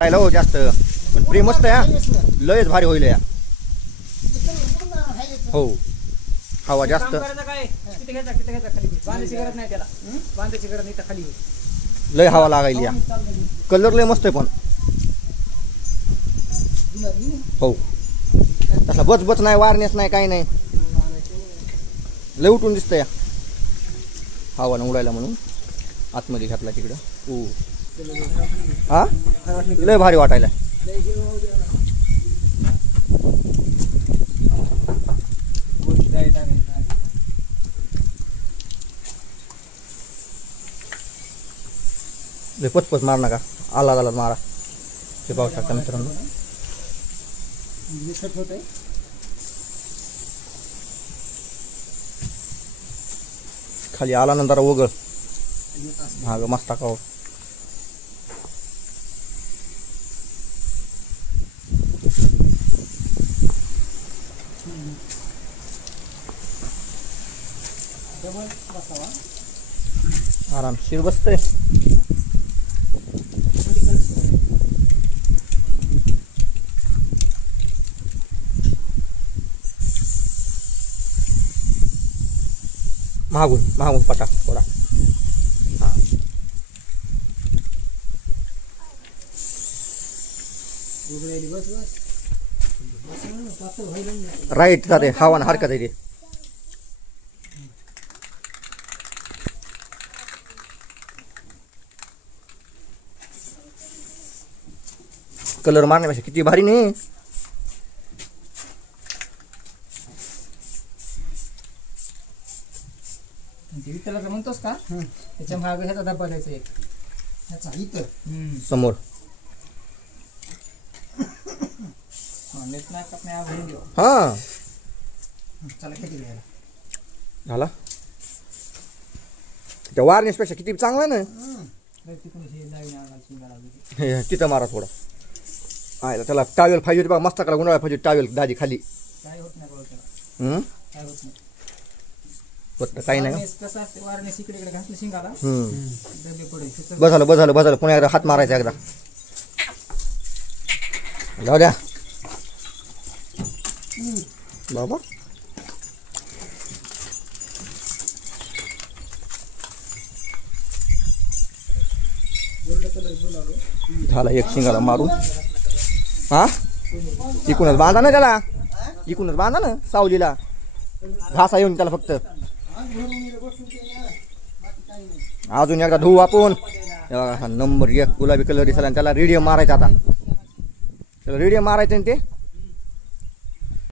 राहिला हो जास्त, पण प्रेम मस्त आहे हा, लयच भारी होईल या. हो हवा जास्त. लय हवा लागायली या. कलर लय मस्त आहे पण. हो तसा बच बच नाही, वारनेस नाही, काही नाही, लय उठून दिसतंय. हवा न उडायला म्हणून आतमध्ये घातला तिकडं. हो हा लय भारी वाटायला. पचपच मार नका, आला मारा. ते पाहू शकता मित्रांनो. खाली आला नंतर वगळ हा ग मस्त टाकावं. आरामशीर बसतंय. महागून पटा थोडा. हा राईट जाते हवा हरकत आहे ते. कलर मारण्यापेक्षा किती भारी नाही. त्याला म्हणतोस का त्याच्या मागे ह्याचा डब्बा द्यायचा एक ह्याचा इथं समोर. हा चला किती घ्यायला झाला. त्या वारनेसपेक्षा किती चांगला आहे ना. तिथं मारा थोडा. आहे त्याला टावेल पाहिजे होती बघा, मस्त करा गुंडाळा पाहिजे. टावेल दाजी खाली काय होत नाही बघा. काय होत नाही काही नाही. बस झालं पुन्हा एकदा हात मारायचा एकदा. जाऊ द्या बाबा. झाला एक शिंगाला मारून. हा इकूनच बांधा ना त्याला, इकूनच बांधा ना सावलीला. घासा येऊन त्याला फक्त. अजून एकदा धुवू आपण. हा नंबर 1 गुलाबी कलर दिसला. त्याला रेडियम मारायचा आता. त्याला रेडियम मारायचं ते